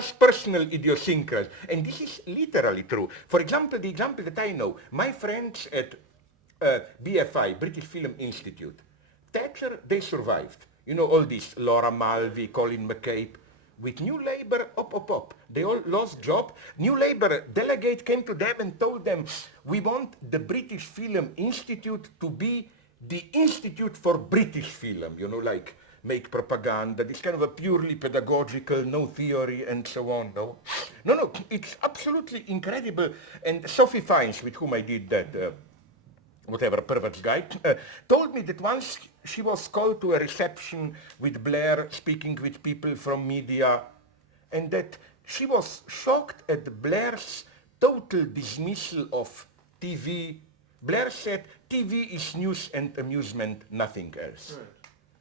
just personal idiosyncrasy. And this is literally true. For example, the example that I know, my friends at BFI, British Film Institute, Thatcher, they survived. You know, all these, Laura Mulvey, Colin McCabe. With New Labour, up. They all lost job. New Labour delegate came to them and told them, we want the British Film Institute to be the institute for British film, you know, like make propaganda, this kind of a purely pedagogical, no theory and so on, no? No, it's absolutely incredible. And Sophie Fiennes, with whom I did that, whatever, Pervert guy, told me that once she was called to a reception with Blair, speaking with people from media, and that she was shocked at Blair's total dismissal of TV. Blair said, TV is news and amusement, nothing else. Right.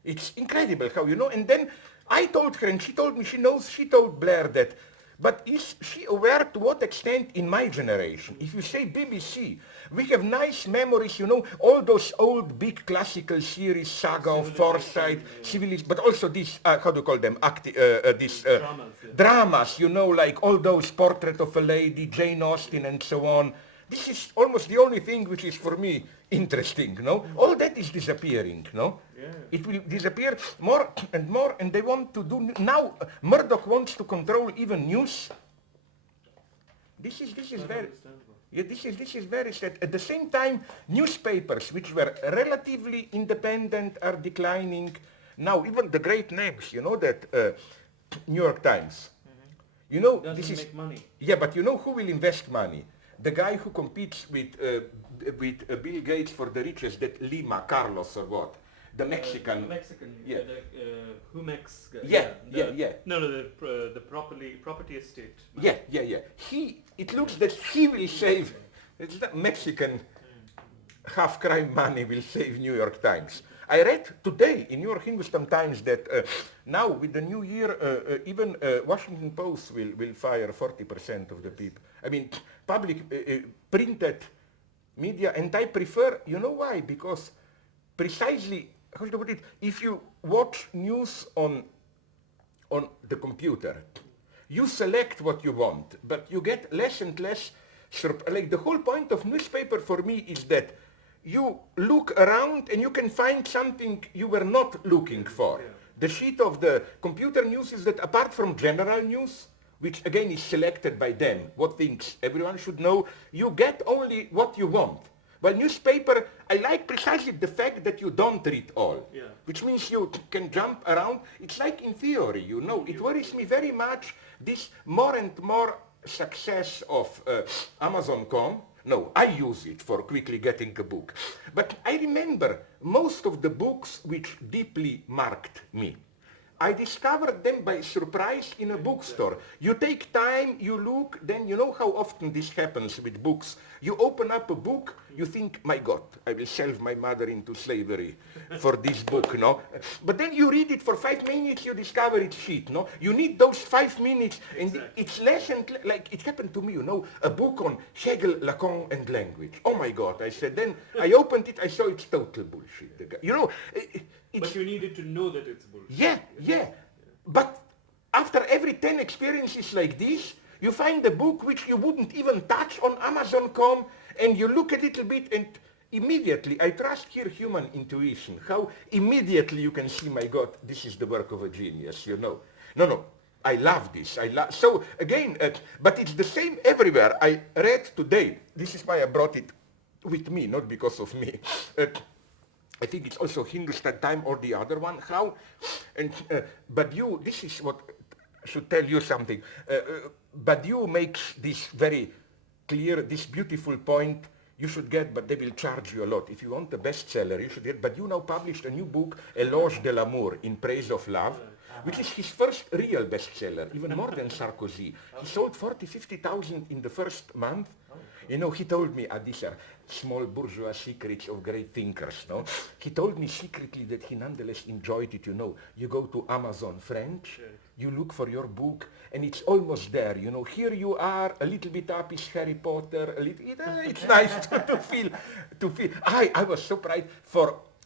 It's incredible how, you know, and then I told her, and she told me, she told Blair that, but is she aware to what extent in my generation, if you say BBC, we have nice memories, you know, all those old big classical series, Saga of Forsyth, Civilization, but also these, how do you call them, dramas, you know, like all those Portrait of a Lady, Jane Austen and so on. This is almost the only thing which is for me interesting, no? All that is disappearing, no? Yeah. It will disappear more, and they want to do, now Murdoch wants to control even news. This is very, yeah, this is very sad. At the same time, newspapers which were relatively independent are declining. Now even the great names, you know, that New York Times, you know, doesn't this is make money. Yeah, but you know who will invest money? The guy who competes with Bill Gates for the richest, that Lima, Carlos or what? The Mexican. Yeah. The Humex guy. Yeah. No, the property estate. Yeah. It looks that he will save, it's that Mexican half-crime money will save New York Times. I read today in New York Hindustan Times that now with the new year, even Washington Post will fire 40% of the people. I mean, public printed media, and I prefer, you know why? Because precisely, how to put it, if you watch news on the computer, you select what you want, but you get less and less, like the whole point of newspaper for me is that you look around and you can find something you were not looking for. Yeah. The sheet of the computer news is that apart from general news, which again is selected by them, what things everyone should know, you get only what you want. While newspaper, I like precisely the fact that you don't read all, which means you can jump around. It's like in theory, you know. It worries me very much, this more and more success of Amazon.com. No, I use it for quickly getting a book. But I remember most of the books which deeply marked me. I discovered them by surprise in a bookstore. You take time, you look, then you know how often this happens with books. You open up a book, you think, my God, I will sell my mother into slavery for this book, no? But then you read it for 5 minutes, you discover it's shit, no? You need those 5 minutes, and it's less and like it happened to me, you know, a book on Hegel, Lacan, and language. Oh my God, I said, then I opened it, I saw it's total bullshit. You know, but you needed to know that it's bullshit. Yeah. But after every 10 experiences like this, you find a book which you wouldn't even touch on Amazon.com, and you look a little bit and immediately, I trust here human intuition, how immediately you can see, my God, this is the work of a genius, you know. No, I love this. So again, but it's the same everywhere. I read today, this is why I brought it with me, not because of me. I think it's also Hindustan Time or the other one, how, and Badiou, this is what should tell you something. Badiou makes this very clear, this beautiful point, you should get, but they will charge you a lot. If you want a bestseller, you should get, Badiou now published a new book, Éloge de l'amour, In Praise of Love, which is his first real bestseller, even more than Sarkozy. He sold 50,000 in the first month. You know, he told me, these are small bourgeois secrets of great thinkers, no? He told me secretly that he nonetheless enjoyed it, you know. You go to Amazon French, you look for your book, and it's almost there, you know. Here you are, a little bit up is Harry Potter, a little, it's nice to feel. I was so proud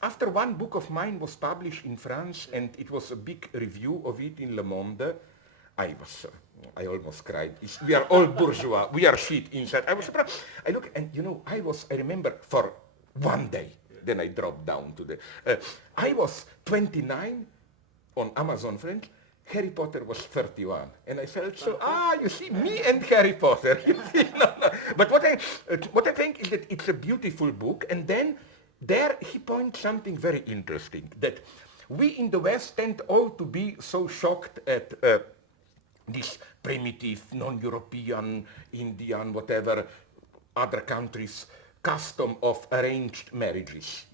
after one book of mine was published in France, and it was a big review of it in Le Monde, I was I almost cried. We are all bourgeois. We are shit inside. I was surprised. I look and I remember for one day. Then I dropped down to the. I was 29 on Amazon French. Harry Potter was 31, and I felt so. You see, me and Harry Potter. You see, no. But what I think is that it's a beautiful book, and then there he points something very interesting, that we in the West tend all to be so shocked at this primitive, non-European, Indian, whatever, other countries' custom of arranged marriages,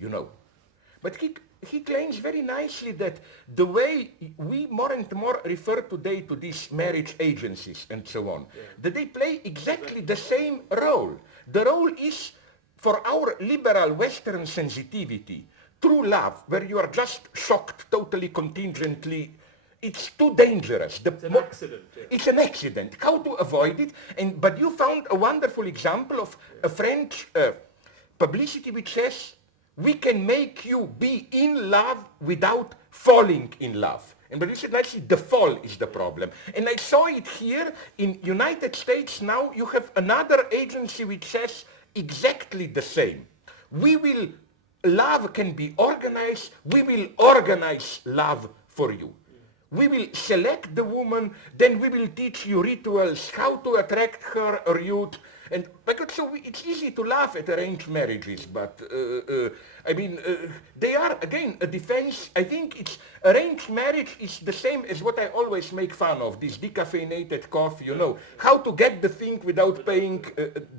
But he claims very nicely that the way we more and more refer today to these marriage agencies and so on, that they play exactly the same role. The role is, for our liberal Western sensitivity, true love, where you are just shocked totally contingently, it's too dangerous. It's an accident. Yeah. It's an accident. How to avoid it? But you found a wonderful example of a French publicity which says, we can make you be in love without falling in love. And but you said, actually, the fall is the problem. And I saw it here in United States now. You have another agency which says exactly the same. Love can be organized. We will organize love for you. We will select the woman, then we will teach you rituals, how to attract her or youth. And it's easy to laugh at arranged marriages, but they are, again, a defense. I think arranged marriage is the same as what I always make fun of, this decaffeinated coffee, how to get the thing without paying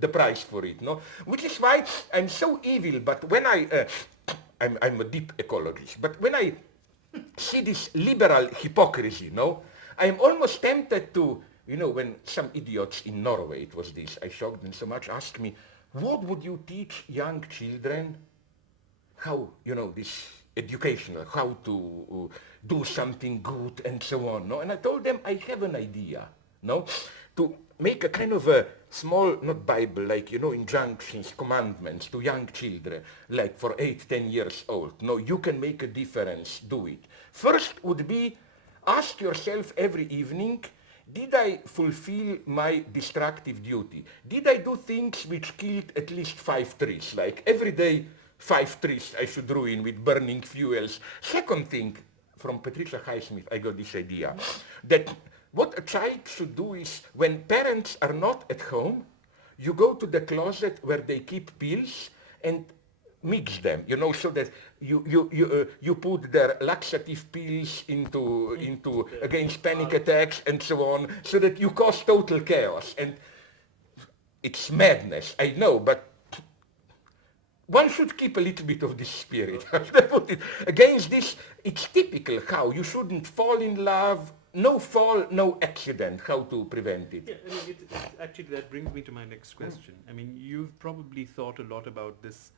the price for it, Which is why I'm so evil, but when I'm a deep ecologist, but when I see this liberal hypocrisy, I'm almost tempted to, when some idiots in Norway, it was this, I shocked them so much, asked me, what would you teach young children? How, this educational, how to do something good and so on, And I told them, I have an idea, to make a kind of a small, not Bible, like, injunctions, commandments to young children, like for 8, 10 years old. You can make a difference, do it. First would be, ask yourself every evening, did I fulfill my destructive duty? Did I do things which killed at least 5 trees? Like every day, 5 trees I should ruin with burning fuels. Second thing, from Patricia Highsmith, I got this idea, that what a child should do is, when parents are not at home, you go to the closet where they keep pills and mix them, so that you put their laxative pills into against panic attacks and so on, so that you cause total chaos. And it's madness, I know, but one should keep a little bit of this spirit. Against this, it's typical how you shouldn't fall in love. No fall, no accident. How to prevent it? Yeah, actually, that brings me to my next question. You've probably thought a lot about this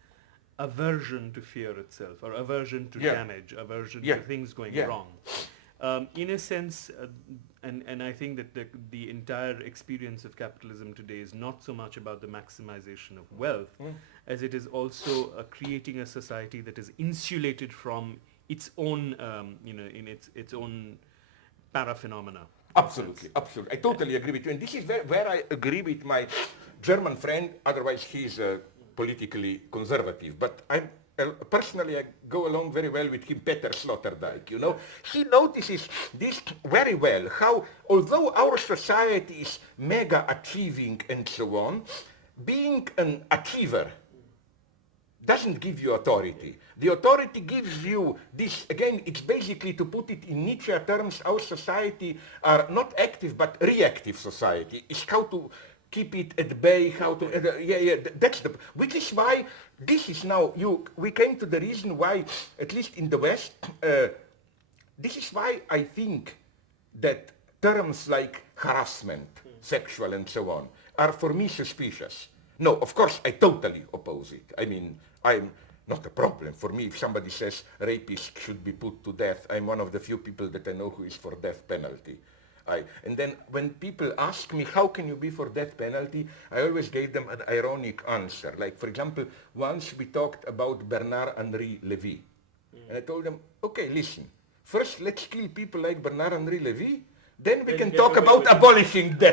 aversion to fear itself, or aversion to damage, aversion to things going wrong. In a sense, and I think that the entire experience of capitalism today is not so much about the maximization of wealth, as it is also creating a society that is insulated from its own, in its own paraphenomena. Absolutely. I totally agree with you. And this is where I agree with my German friend, otherwise he's politically conservative. But personally, I go along very well with him, Peter Sloterdijk, He notices this very well, how although our society is mega achieving and so on, being an achiever doesn't give you authority. The authority gives you this, again, it's basically, to put it in Nietzsche terms, our society are not active but reactive society. It's how to keep it at bay, how to, that's which is why this is now, we came to the reason why, at least in the West, this is why I think that terms like harassment, sexual and so on, are for me suspicious. No, of course, I totally oppose it. I'm not a problem. For me, if somebody says rapist should be put to death, I'm one of the few people that I know who is for death penalty. And then when people ask me, how can you be for death penalty, I always gave them an ironic answer. Like, for example, once we talked about Bernard-Henri Lévy. And I told them, okay, listen, first let's kill people like Bernard-Henri Lévy, then we can talk about abolishing death.